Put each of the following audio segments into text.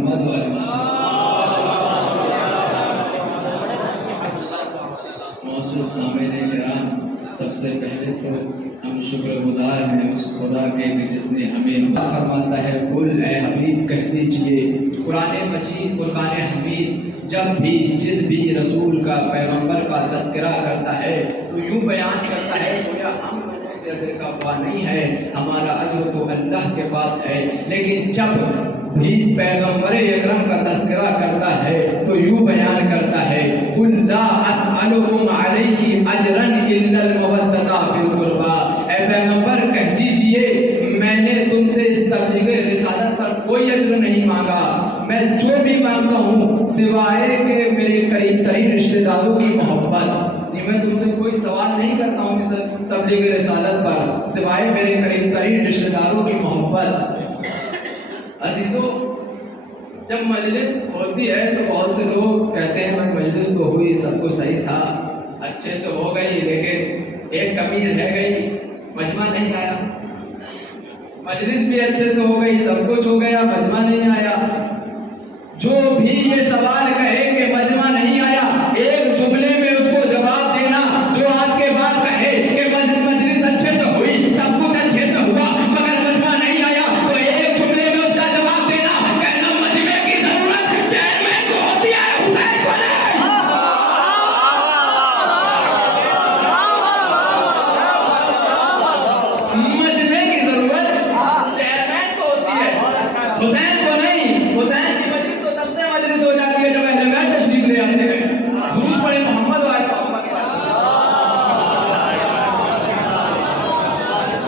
محمد معزز سامعین کرام، سب سے پہلے تو ہم شکر گزار ہیں اس خدا کے کہ جس نے ہمیں فرماتا ہے قل اے حبیب کہہ دیجئے، قرآن مجید فرقان حمید جب بھی جس بھی رسول کا پیغمبر کا تذکرہ کرتا ہے تو یوں بیان کرتا ہے گویا ہم سے اجر کا خواہ نہیں ہے، ہمارا اجر تو اللہ کے پاس ہے، لیکن جب بھی پیغمبر اکرم کا تذکرہ کرتا ہے تو یوں بیان کرتا ہے قل لا اسألکم علیہ اجرا الا المودۃ فی القربى، اے پیغمبر کہہ دیجئے میں نے تم سے اس تبلیغ رسالت پر کوئی اجر نہیں مانگا، میں جو بھی مانگتا ہوں سوائے کہ میرے قریب ترین رشتہ داروں کی محبت، میں تم سے کوئی سوال نہیں کرتا ہوں اس تبلیغ رسالت پر سوائے میرے قریب ترین رشتہ داروں کی محبت۔ عزیزو، جب مجلس ہوتی ہے تو بہت سے لوگ کہتے ہیں مجلس تو ہوئی، سب کچھ صحیح تھا، اچھے سے ہو گئی، لیکن ایک کمی رہ گئی، مجمع نہیں آیا۔ مجلس بھی اچھے سے ہو گئی، سب کچھ ہو گیا، مجمع نہیں آیا۔ جو بھی یہ سوال کہے کہ مجمع نہیں آیا، ایک جملے میں اس کو جواب دینا، جو آج کے بعد کہے کہ مجلس اچھے سے ہوئی، سب کچھ اچھے سے ہوا مگر مجمع نہیں آیا، تو ایک جملے میں اس کا جواب دینا، کہنا مجمع کی ضرورت چیئرمین کو ہوتی ہے، حسین کو نہیں۔ مجمع کی ضرورت چیئرمین کو ہوتی ہے، حسین کو نہیں۔ حسین کی مجلس تو تب سے مجلس ہو جاتی ہے جب اہل بیت تشریف لے آتے ہیں، درود پڑھیں محمد و آل محمد۔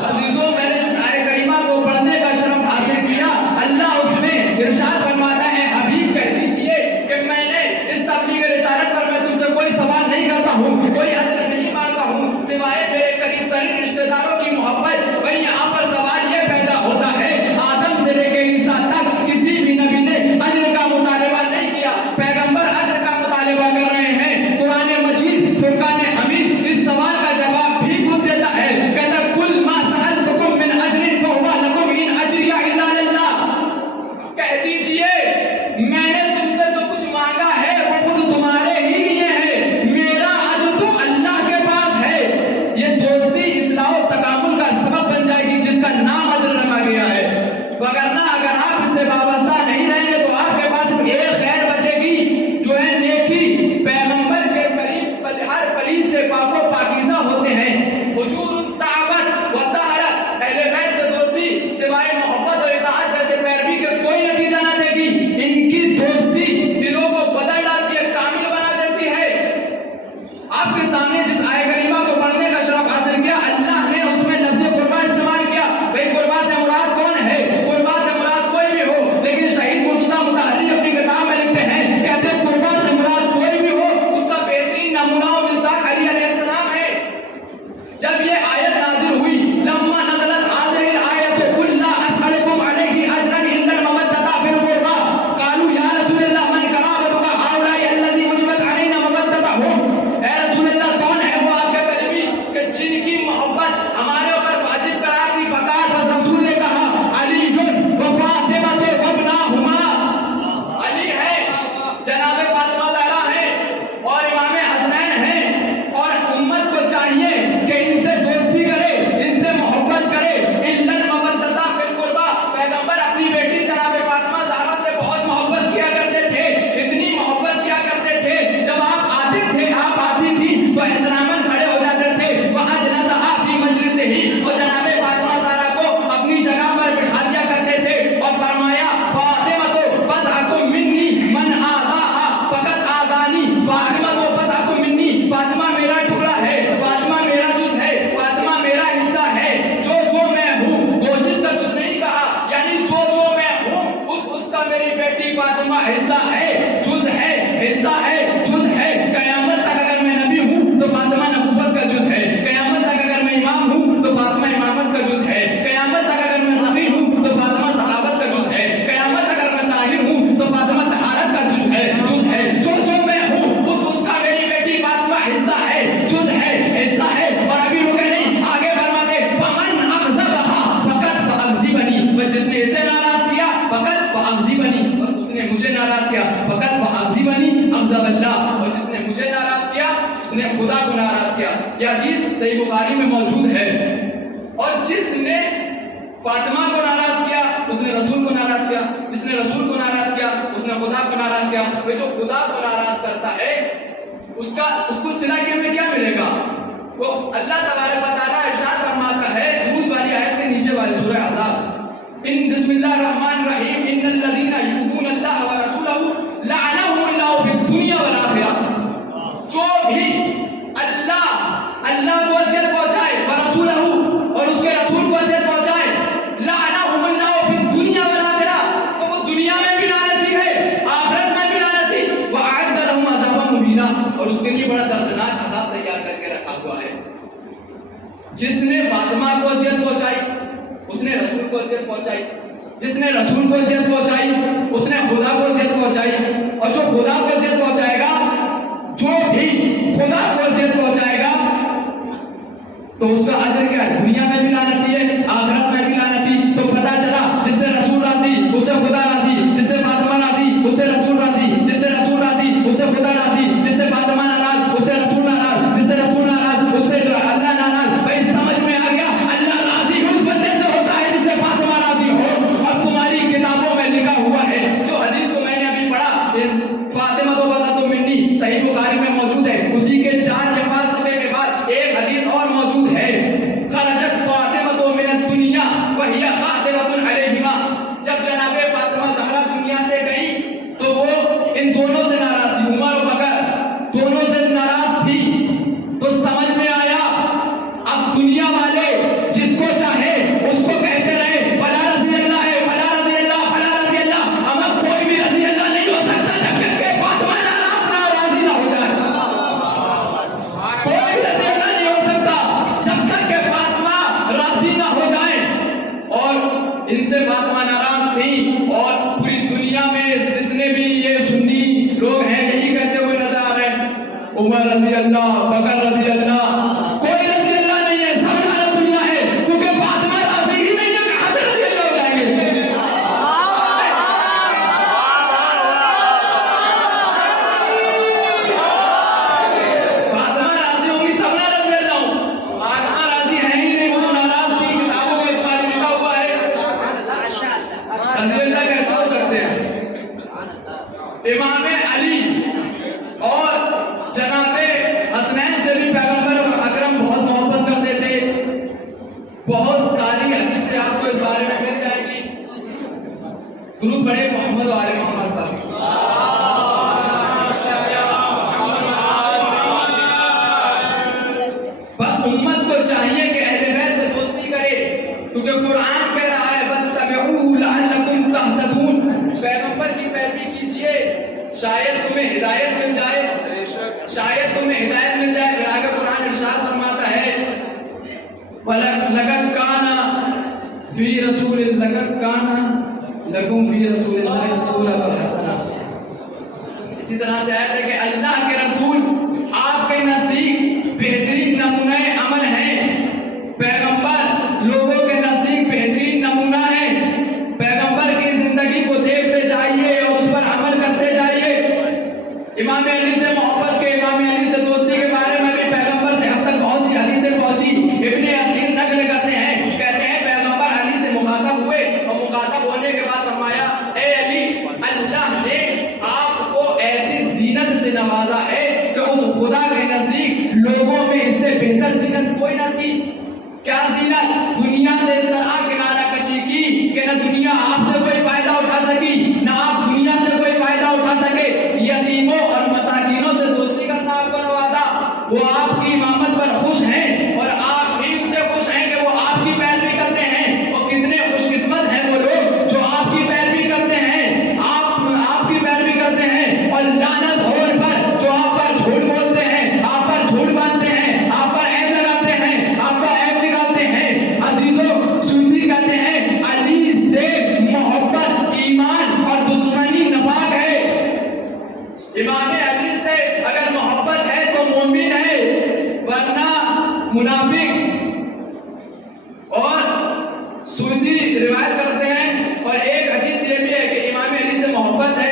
عزیزوں، میں نے اس آیت کریمہ کو پڑھنے کا شرف حاصل کیا، اللہ اس میں ارشاد فرماتا ہے حبیب کہہ دیجئے کہ میں نے اس تبلیغ رسالت پر میں تم سے کوئی سوال نہیں کرتا ہوں، کوئی اجر نہیں مانگتا ہوں سوائے میرے قریب ترین رشتہ داروں کی محبت۔ بھئی یہاں پر سوال یہ پیدا ہوتا ہے آدم سے لے کے عیسیٰ تک کسی بھی نبی نے اجر کا مطالبہ نہیں کیا، پیغمبر اجر کا مطالبہ کر رہے ہیں۔ قرآن مجید فرقان حمید اس سوال کا جواب بھی خود دیتا ہے، کہتا ہے قل ما سألتکم من اجر فہو لکم ان اجری الا للہ، کہہ دیجئے میں نے تم سے جو کچھ مانگا ہے وہ خود تمہارے ہی لیے ہے، میرا اجر تو اللہ کے پاس ہے۔ یہ دوستی اصلاح و تکامل کا سبب بن جائے گی جس کا نام اجر رکھا گیا ہے، وگرنہ اگر آپ اس سے وابستہ نہیں رہیں گے تو آپ کے پاس صرف ایک خیر بچے گی جو ہے نیکی۔ پیغمبر کے قریب ہر پلیس سے پاک و پاکیزہ ہوتے ہیں، حضور الطاعت و طاعت، اہل بیت سے دوستی سوائے محبت اور اطاعت جیسے پیروی کے کوئی نتیجہ نہ دے گی۔ ان کی دوستی دلوں کو بدل ڈالتی ہے، کامل بنا دیتی ہے۔ آپ کے سامنے جس آیت کریمہ کو پڑھنے کا شرف حاصل کیا، اللہ نے اس میں لفظ قربا استعمال کیا۔ بھئی قربا سے مراد کون ہے؟ قربا سے مراد کوئی بھی ہو، لیکن شہید مرتضیٰ مطہری اپنی کتاب میں لکھتے ہیں، کہتے ہیں قربا سے مراد کوئی بھی ہو اس کا بہترین نمونہ و مصداق علی علیہ السلام ہے۔ جب یہ آیت نازل ہوئی، لما نزلت هذه الآیت قل لا اسألکم علیہ اجرا الا المودۃ فی القربى قالوا یا رسول اللہ من قرابتک هؤلاء الذی وجبت علینا مودتهم، اے رسول اللہ کون ہے وہ آپ کے قریبی کہ جن کی محبت ہمارے اوپر واجب قرار دی؟ فقال، بس رسول نے کہا علی و فاطمہ وابناہما، علی ہے، جناب فاطمہ زہرا ہے اور امام حسنین ہیں، اور امت کو چاہیے کہ ان سے دوستی کرے، ان سے محبت کرے۔ الا المودۃ فی القربى، پیغمبر اپنی بیٹی جناب فاطمہ زہرا سے بہت محبت کیا کرتے تھے، اتنی محبت کیا کرتے تھے جب آپ آتے تھے، آپ آتی تھی تو احتراماً کھڑے ہو جاتے تھے، وہاں جلسہ آپ کی مجلس سے ہی وہ جناب فاطمہ زہرا کو اپنی جگہ پر بٹھا دیا کرتے تھے، اور فرمایا فاطمہ تو بضعۃ منی من آذاہا فقد آذانی، فاطمہ تو بضعۃ منی، فاطمہ میرا ٹکڑا ہے، فاطمہ میرا جز ہے، فاطمہ میرا حصہ ہے، جو میں ہوں، کوشش کا جز نہیں کہا، یعنی جو میں ہوں اس کا میری بیٹی فاطمہ حصہ ہے، جز ہے، حصہ ہے، جز ہے۔ قیامت تک اگر میں نبی ہوں تو فاطمہ نبوت کا جز ہے، قیامت تک اگر میں امام ہوں تو فاطمہ امامت کا جز ہے، قیامت تک اگر میں صحابی ہوں تو فاطمہ صحابت کا جز ہے، قیامت تک اگر میں طاہر ہوں تو فاطمہ طہارت کا جز ہے، جو میں ہوں اس کا میری بیٹی فاطمہ حصہ ہے، جز ہے، حصہ ہے۔ اور ابھی رکے نہیں، آگے فرما دے فمن اغضبها فقد فاغضبنی، جس نے اسے ناراض کیا فقد فاغضبنی، بس نے مجھے ناراض کیا فقط فَأَغْضِبَنِي أَغْضَبَ اللَّهُ، اور جس نے مجھے ناراض کیا اس نے خدا کو ناراض کیا. یہ حدیث صحیح بخاری میں موجود ہے. اور جس نے فاطمہ کو ناراض کیا اس نے رسول کو ناراض کیا، جس نے رسول کو ناراض کیا اس نے خدا کو ناراض کیا. وہ جو خدا کو ناراض کرتا ہے اس کو صلہ کے میں کیا ملے گا؟ وہ اللہ تبارک و تعالیٰ ارشاد فرماتا ہے درود والی آیت کے نیچے والی سورہ احزاب، ان بسم اللہ الرحمن الرحیم ان الذین یؤذون اللہ ورسولہ لعنہم اللہ فی الدنیا والآخرہ. جو بھی اللہ کو اذیت پہنچائے ورسولہ اور اس کے رسول کو اذیت پہنچائے لعنہم اللہ فی الدنیا والآخرہ، تو وہ دنیا میں بھی لعنتی ہے آخرت میں بھی لعنتی. وأعد لهم عذابا مہینا، اور اس کے لیے بڑا دردناک عذاب تیار کر کے رکھا ہوا ہے. جس نے فاطمہ کو اذیت پہنچائی اس نے رسول کو اذیت پہنچائی، جس نے رسول کو اذیت پہنچائی اس نے خدا کو اذیت پہنچائی. اور جو خدا کو اذیت پہنچائے گا، جو بھی خدا کو اذیت پہنچائے گا تو اس کا اجر کیا ہے؟ دنیا میں بھی لعنتی ہے آخرت میں بھی لعنتی. تو پتہ چلا جس سے رسول راضی اس سے خدا راضی، جس سے فاطمہ راضی اس سے رسول راضی، جس سے رسول راضی اس سے خدا راضی، جس سے فاطمہ ناراض اس سے رسول ناراض، جس سے رسول ناراض اس سے اللہ ناراض. بھائی سمجھ میں آ گیا اللہ راضی اس بندے سے ہوتا ہے جس سے فاطمہ راضی ہو. اور تمہاری کتابوں میں لکھا ہوا ہے جو حدیث کو میں نے ابھی پڑھا فاطمہ تو بتا تو منی صحیح بخاری میں موجود ہے، اسی کے 4 یا 5 صفحے کے بعد ایک حدیث اور موجود ہے خرجت فاطمہ من الدنیا وہی قاصرۃ علیہما. جب جناب فاطمہ زہرا دنیا سے گئی تو وہ ان دونوں سے ناراض تھی، عمر و بکر دونوں سے ناراض تھی. تو سمجھ میں آیا اب دنیا والے جس کو چاہے اس کو کہتے رہے فلاں رضی اللہ ہے، فلاں رضی اللہ، فلاں رضی اللہ، اب کوئی بھی رضی اللہ نہیں ہو سکتا جب تک کہ فاطمہ ناراض نہ راضی نہ ہو جائے. کوئی بھی رضی اللہ نہیں ہو سکتا جب تک کہ فاطمہ راضی نہ ہو جائے. اور ان سے فاطمہ ناراض تھی اور پوری دنیا میں جتنے بھی یہ سنی لوگ ہیں یہی کہتے ہوئے نظر آ رہے ہیں عمر رضی اللہ، بکر رضی اللہ، کوئی رضی اللہ نہیں ہے، سب لعنت اللہ ہے کیونکہ فاطمہ راضی ہی نہیں ہے. کہاں سے رضی اللہ ہو جائیں گے؟ فاطمہ راضی ہوگی تب نہ رضی اللہ ہوں. فاطمہ راضی ہے ہی نہیں، وہ تو ناراض تھی. کتابوں میں تمہاری لکھا ہوا ہے رضی اللہ کیسے ہو سکتے ہیں؟ امام علی اور جناب حسنین سے بھی پیغمبر اکرم بہت محبت کرتے تھے. بہت ساری حدیثیں آپ کو اس بارے میں مل جائیں گی. درود پڑھے محمد و آل محمد پر. بس امت کو چاہیے کہ اہل بیت سے دوستی کرے کیونکہ قرآن کہہ رہا ہے وَاتَّبِعُوهُ لَعَلَّكُمْ تَهْتَدُونَ. پیغمبر کی پیروی کیجیے شاید تمہیں ہدایت مل جائے، شاید تمہیں ہدایت مل جائے. پھر آگے قرآن ارشاد فرماتا ہے لَقَدْ كَانَ فِي رَسُولِ لَقَدْ كَانَ لَكُمْ فِي رَسُولِ اللَّهِ أُسْوَةٌ حَسَنَةٌ. اسی طرح سے آیت ہے کہ اللہ کے رسول آپ کے نزدیک بہترین نمونہ عمل ہیں. پیغمبر لوگوں کے نزدیک بہترین نمونہ ہے. پیغمبر کی زندگی کو دیکھتے جائیے اور اس پر عمل کرتے جائیے. امام علی سے محبت کے، امام علی سے دوستی کے بارے میں بھی پیغمبر سے اب تک بہت سی حدیثیں پہنچی. ابن اسیر نقل کرتے ہیں، کہتے ہیں پیغمبر علی سے مخاطب ہوئے اور مخاطب ہونے کے بعد فرمایا اے علی اللہ نے آپ کو ایسی زینت سے نوازا ہے کہ اس خدا کے نزدیک لوگوں میں اس سے بہتر زینت کوئی نہ تھی. کیا زینت؟ دنیا سے اس طرح کنارہ کشی کی کہ نہ دنیا آپ سے کوئی فائدہ اٹھا سکی نہ آپ دنیا سے کوئی فائدہ اٹھا سکے. یتیموں اور مساکینوں سے دوستی کرنا آپ کو نوازا. وہ آپ کی امامت پر خوش ہیں اور آپ بھی ان سے خوش ہیں کہ وہ آپ کی پیروی کرتے ہیں. اور کتنے خوش قسمت ہیں وہ لوگ جو آپ کی پیروی کرتے ہیں، آپ کی پیروی کرتے ہیں. اور لعنت ہو ان پر جو آپ پر جھوٹ بولتے ہیں، آپ پر جھوٹ باندھتے ہیں، آپ پر عیب لگاتے ہیں، آپ کا عیب نکالتے ہیں. عزیزوں سیوطی کہتے ہیں علی سے محبت ایمان اور دشمنی نفاق ہے. امام علی سے اگر محبت ہے تو مومن ہے ورنہ منافق. اور سیوطی روایت کرتے ہیں اور ایک حدیث یہ بھی ہے کہ امام علی سے محبت ہے